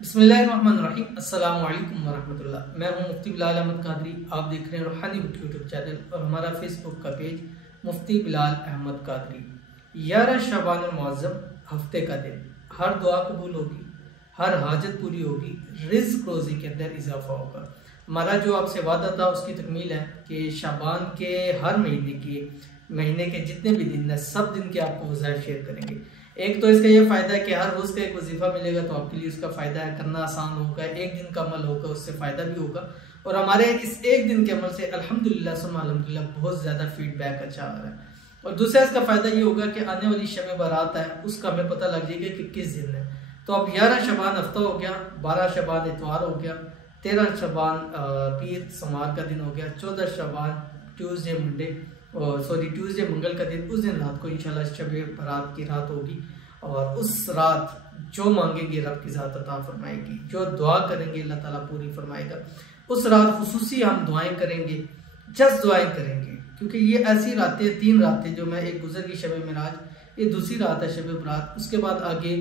बिस्मिल्लाहिर्रहमानिर्रहीम। अस्सलाम वालेकुम वरहमतुल्लाह। मैं हूं मुफ्ती बिलाल अहमद कादरी। आप देख रहे हैं रूहानी बुक यूट्यूब चैनल और हमारा फेसबुक का पेज मुफ्ती बिलाल अहमद कादरी। 11 शबानुल मुअज़्ज़म हफ्ते का दिन, हर दुआ कबूल होगी, हर हाजत पूरी होगी, रिज़्क रोज़ी के अंदर इजाफा होगा। हमारा जो आपसे वादा था उसकी तकमील है कि शाबान के हर महीने के जितने भी दिन हैं सब दिन के आपको वज़ाइफ शेयर करेंगे। एक तो इसका ये फ़ायदा है कि हर रोज़ का एक वजीफ़ा मिलेगा तो आपके लिए उसका फ़ायदा है, करना आसान होगा। एक दिन का अमल होगा, उससे फ़ायदा भी होगा और हमारे इस एक दिन के अमल से अल्हम्दुलिल्लाह सुम्मा अल्हम्दुलिल्लाह बहुत ज़्यादा फीडबैक अच्छा आ रहा है। और दूसरा इसका फ़ायदा ये होगा कि आने वाली शब बारात है उसका हमें पता लग जाएगा कि किस दिन है। तो अब 11 शबान हफ्ता हो गया, 12 शबान इतवार हो गया, 13 शबान पीर सोमवार का दिन हो गया, 14 शबान ट्यूसडे मंगल का दिन। उस दिन रात को इंशाल्लाह शब बारात की रात होगी और उस रात जो मांगेंगे रब की ज़ात अता फरमाएगी, जो दुआ करेंगे अल्लाह ताला पूरी फरमाएगा। उस रात खुसूसी हम दुआएं करेंगे, जस्ट दुआएं करेंगे, क्योंकि ये ऐसी रातें 3 रातें जो मैं एक गुजर की शब मेराज, ये दूसरी रात है शब बारात, उसके बाद आगे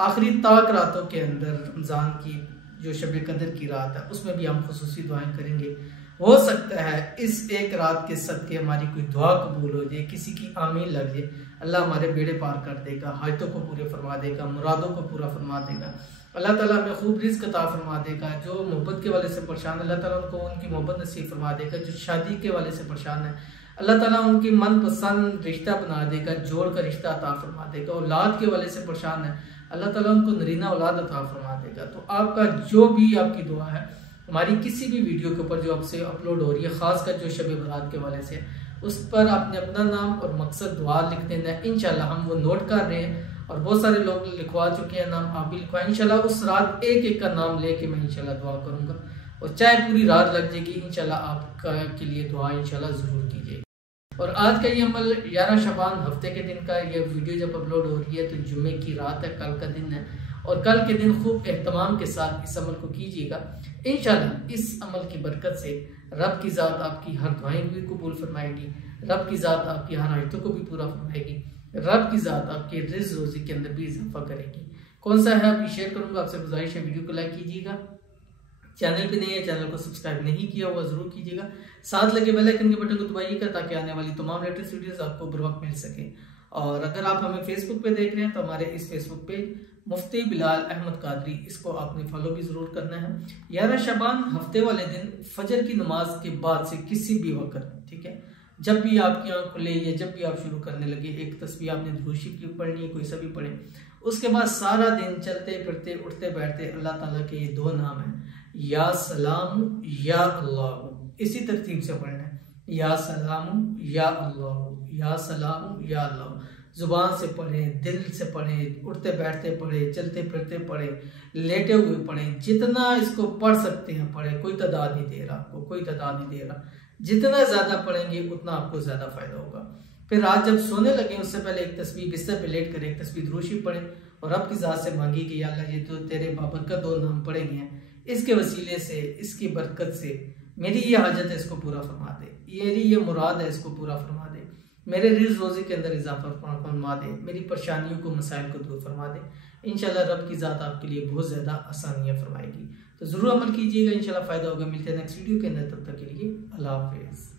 आखिरी ताक रातों के अंदर रमज़ान की जो शब कदर की रात है उसमें भी हम खुसूसी दुआएं करेंगे। हो सकता है इस एक रात के सदके हमारी कोई दुआ कबूल हो जाए, किसी की आमीन लग जाए, अल्लाह हमारे बेड़े पार कर देगा, हाजतों को पूरे फरमा देगा, मुरादों को पूरा फरमा देगा। अल्लाह ताला हमें खूब रिज़्क अता फरमा देगा। जो मोहब्बत के वाले से परेशान है अल्लाह ताला उनको उनकी मोहब्बत नसीब फरमा देगा। जो शादी के वाले से परेशान है अल्लाह ताला उनकी मनपसंद रिश्ता बना देगा, जोड़ का रिश्ता अता फरमा देगा। औलाद के वाले से परेशान है अल्लाह ताला उनको नरीना औलाद अता फरमा देगा। तो आपका जो भी आपकी दुआ है हमारी किसी भी वीडियो के ऊपर जो आपसे अपलोड हो रही है, खासकर जो शब बारात के वाले से, उस पर आपने अपना नाम और मकसद दुआ लिख देना है। इंशाल्लाह हम वो नोट कर रहे हैं और बहुत सारे लोग लिखवा चुके हैं नाम, आप भी लिखवाएं। इंशाल्लाह उस रात एक का नाम लेके मैं इंशाल्लाह दुआ करूंगा और चाहे पूरी रात लग जाएगी इंशाल्लाह आपका के लिए दुआ इंशाल्लाह ज़रूर कीजिएगा। और आज का ये अमल 11 शबान हफ्ते के दिन का ये वीडियो जब अपलोड हो रही है तो जुम्मे की रात है, कल का दिन है और कल के दिन खूब एहतमाम के साथ इस अमल को कीजिएगा। इंशाल्लाह इस अमल की बरकत से रब की ज़ात आपकी हर दुआएं भी कबूल फरमाएगी, रब की ज़ात आपकी हर हाजतों को भी पूरा फरमाएगी, रब की ज़ात आपके रिज़्क रोज़ी के अंदर भी इजाफा करेगी। कौन सा है अभी शेयर करूँगा, आपसे गुजारिश है वीडियो को लाइक कीजिएगा, चैनल पे नहीं है चैनल को सब्सक्राइब नहीं किया हुआ ज़रूर कीजिएगा, साथ लगे बेल आइकन के बटन को दबाइएगा ताकि आने वाली तमाम लेटेस्ट वीडियोस आपको बर वक्त मिल सके। और अगर आप हमें फेसबुक पे देख रहे हैं तो हमारे इस फेसबुक पेज मुफ्ती बिलाल अहमद कादरी, इसको आपने फॉलो भी ज़रूर करना है। 11 शबान हफ्ते वाले दिन फजर की नमाज के बाद से किसी भी वक्त, ठीक है, जब भी आपकी आँख खुले या जब भी आप शुरू करने लगे, एक तस्बीह आपने दुरूशी की पढ़नी है, कोई सा भी पढ़े। उसके बाद सारा दिन चलते फिरते उठते बैठते अल्लाह ताला के ये 2 नाम हैं, या सलाम या अल्लाह, इसी तरतीब से पढ़ना है। या सलाम या अल्लाह, या सलाम या अल्लाह। जुबान से पढ़े, दिल से पढ़े, उठते बैठते पढ़े, चलते फिरते पढ़े, लेटे हुए पढ़े, जितना इसको पढ़ सकते हैं पढ़े, कोई तादाद नहीं दे रहा आपको, कोई तादाद नहीं दे रहा। जितना ज़्यादा पढ़ेंगे उतना आपको ज़्यादा फायदा होगा। फिर रात जब सोने लगे उससे पहले एक तस्बीह बिस्तर पे लेट कर एक तस्बीह दुरूशी पढ़े और रब की ज़ात से मांगी कि या अल्लाह ये तो तेरे बाबर का 2 नाम पढ़े गए हैं, इसके वसीले से, इसकी बरकत से मेरी ये हाजत है इसको पूरा फरमा दे, मेरी ये मुराद है इसको पूरा फरमा दे, मेरे रिज़्क रोज़ी के अंदर इजाफा फरमा दे, मेरी परेशानियों को मसाइल को दूर फरमा दे। इंशाल्लाह रब की ज़ात आपके लिए बहुत ज़्यादा आसानियाँ फरमाएगी। तो ज़रूर अमल कीजिएगा, इंशाल्लाह फ़ायदा होगा। मिलते हैं नेक्स्ट वीडियो के अंदर, तब तक के लिए अल्लाह हाफ़िज़।